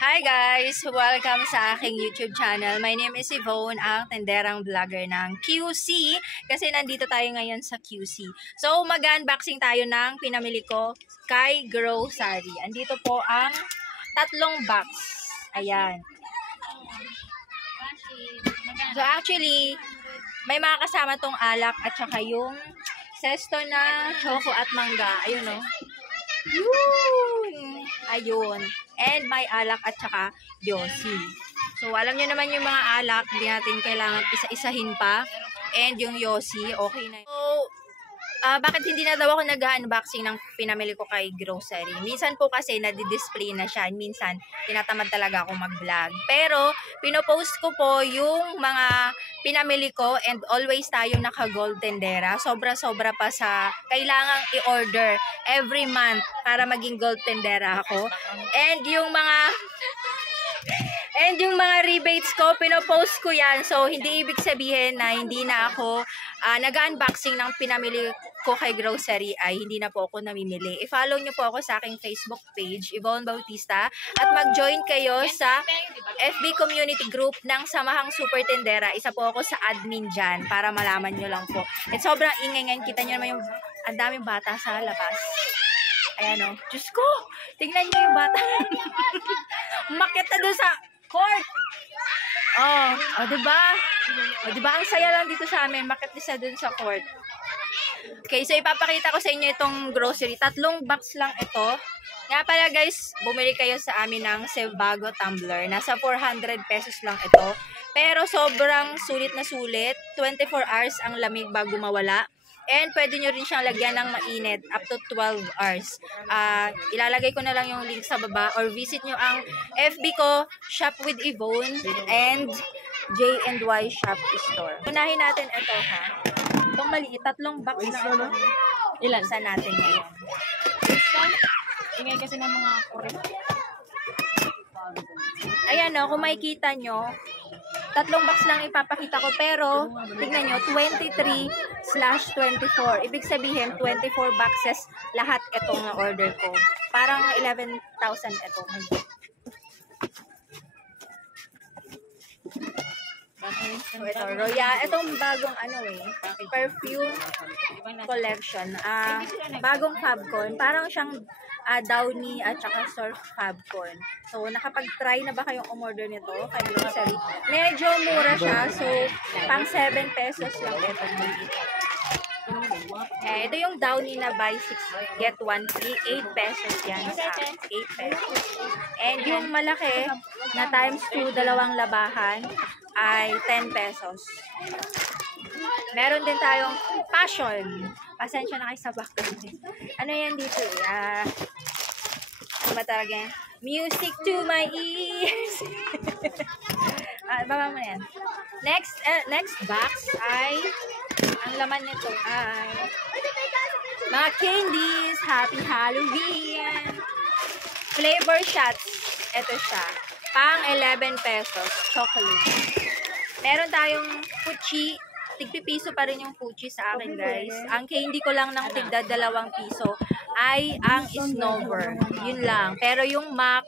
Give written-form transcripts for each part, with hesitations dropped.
Hi guys! Welcome sa aking YouTube channel. My name is Yvonne, ang tenderang vlogger ng QC kasi nandito tayo ngayon sa QC. So mag-unboxing tayo ng pinamili ko kay Grocery. Andito po ang tatlong box. Ayan. So actually, may mga kasama tong alak at saka yung sesto na choco at mangga. Ayun o. Ayun. And may alak at saka yosi. So, alam nyo naman yung mga alak, hindi natin kailangan isa-isahin pa. And yung yosi, okay na. So, bakit hindi na daw ako nag-unboxing ng pinamili ko kay Grocery? Minsan po kasi nadi-display na siya. Minsan, tinatamad talaga ako mag-vlog. Pero, pinopost ko po yung mga pinamili ko and always tayo naka-gold tendera. Sobra-sobra pa sa kailangang i-order every month para maging gold tendera ako. And yung mga rebates ko, pinopost ko yan. So, hindi ibig sabihin na hindi na ako nag-unboxing ng pinamili ko kay Grocery ay hindi na po ako namimili. I-follow nyo po ako sa aking Facebook page, Yvonne Bautista, at mag-join kayo sa FB community group ng Samahang Super Tendera. Isa po ako sa admin dyan para malaman nyo lang po. At sobrang ingay ngayon. Kita nyo naman yung ang daming bata sa labas. Ayan o. Diyos ko! Tingnan nyo yung bata. Umakit na doon sa court. Oh, diba? O, diba? Ang saya lang dito sa amin. Umakit na siya doon sa court. Okay, so ipapakita ko sa inyo itong grocery. Tatlong box lang ito. Nga pala guys, bumili kayo sa amin ng Sebago tumbler. Nasa 400 pesos lang ito. Pero sobrang sulit na sulit. 24 hours ang lamig bago mawala. And pwede nyo rin siyang lagyan ng mainit up to 12 hours. Ilalagay ko na lang yung link sa baba or visit nyo ang FB ko, Shop with Yvonne and J&Y Shop Store. Unahin natin ito ha. Itong maliit, tatlong box na ito. Ilan? Saan natin ngayon? Ingay kasi ng mga kurit. Ayan o, kung makikita nyo, tatlong box lang ipapakita ko, pero tingnan nyo, 23/24. Ibig sabihin, 24 boxes lahat itong na-order ko. Parang 11,000 ito. So, ito, Royal. Itong bagong perfume collection. Bagong Fabcon. Parang siyang Downy at saka Surf Fabcon. So, nakapag-try na ba kayong umorder nito kay Grocery? Medyo mura siya. So, pang 7 pesos lang ito. Ito yung Downy na buy 6 get 1 free. 8 pesos yan sa 8 pesos. And yung malaki na times 2 dalawang labahan ay 10 pesos. Meron din tayong passion. Pasensya na kayo sa background. Ano yan dito? Ano ba talaga yan? Music to my ears. Baba mo na yan. Next box ay ang laman nito ay mga candies. Happy Halloween. Flavor shots. Ito siya. Pang 11 pesos. Chocolate. Meron tayong Pucci. Tigpipiso pa rin yung Pucci sa akin, guys. Ang candy ko lang ng tigda 2 piso ay ang Snover. Yun lang. Pero yung Max,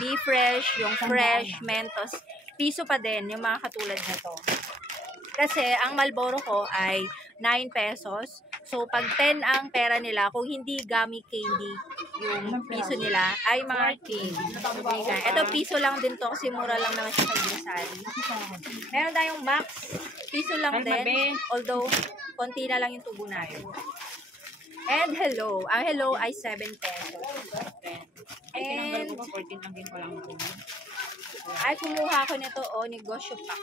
Be Fresh, yung Fresh, Mentos, piso pa din yung mga katulad nito. Kasi ang Marlboro ko ay 9 pesos. So, pag 10 ang pera nila, kung hindi gummy candy yung piso nila, ay mga candy. Ito, piso lang din to kasi mura lang naman siya sa Grocery. Meron tayong Max, piso lang din. Although, konti na lang yung tubo natin. And Hello. Ang Hello ay 7 pesos. And, ay kumuha ko nito, negosyo pack.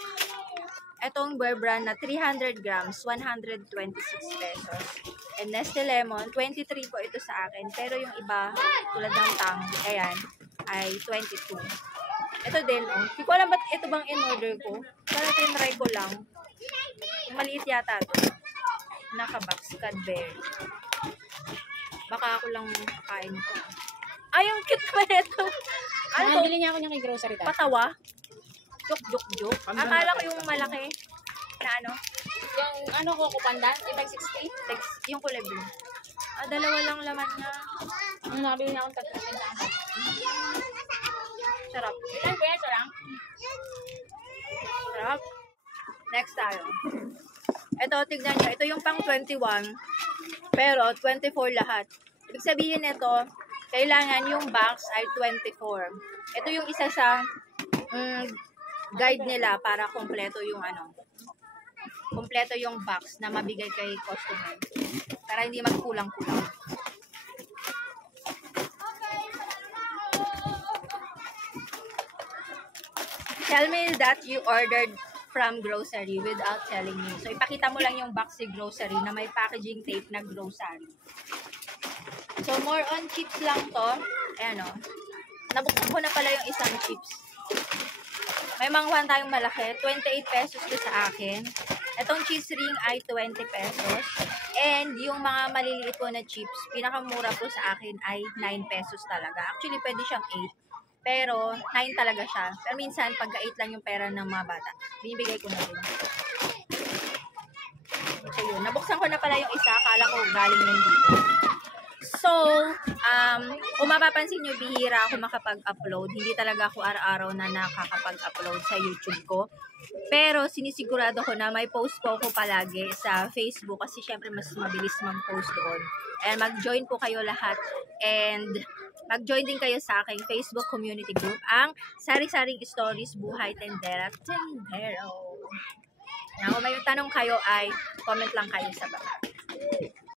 Itong Bear Brand na 300 grams, 126 pesos. And Nestle Lemon, 23 po ito sa akin. Pero yung iba, tulad ng Tang, ayan, ay 22. Ito din, hindi ko alam ba't ito bang in-order ko. Para tinry ko lang. Yung maliit yata ito. Naka-box, Cadbury. Baka ako lang kain ito. Ay, yung cute pa ito. Ano? Bili niya ako niya kay Grocery. Patawa? Jok. Akala ko yung malaki na ano. Yung ko, kupandan? Yung 60? Yung kulay blue. Dalawa lang laman niya. Nakabili niya akong 3 pesos. Sarap. Ilan ba yan? Ito lang? Sarap. Next tayo. Ito, tignan nyo. Ito yung pang 21. Pero, 24 lahat. Ibig sabihin nito, kailangan yung box ay 24. Ito yung isa sa guide nila para kompleto yung kompleto yung box na mabigay kay customer. Para hindi magkulang-kulang. Tell me that you ordered from grocery without telling me. So, ipakita mo lang yung box si grocery na may packaging tape na grocery. So, more on chips lang to. Ayan o. Nabuksan ko na pala yung isang chips. May mangwan tayong malaki. 28 pesos to sa akin. Itong cheese ring ay 20 pesos. And yung mga maliliit ko na chips, pinakamura po sa akin ay 9 pesos talaga. Actually, pwede siyang 8. Pero, 9 talaga siya. Pero minsan, pagka 8 lang yung pera ng mga bata, binibigay ko na din. So, yun. Nabuksan ko na pala yung isa. Akala ko galing yun dito. So, kung mapapansin nyo, bihira ako makapag-upload. Hindi talaga ako araw-araw na nakakapag-upload sa YouTube ko. Pero, sinisigurado ko na may post po ako palagi sa Facebook kasi syempre mas mabilis mag-post doon. And mag-join po kayo lahat. And mag-join din kayo sa aking Facebook community group, ang Sari-Saring Stories Buhay Tendera Tendero. Kung may tanong kayo ay comment lang kayo sa baba.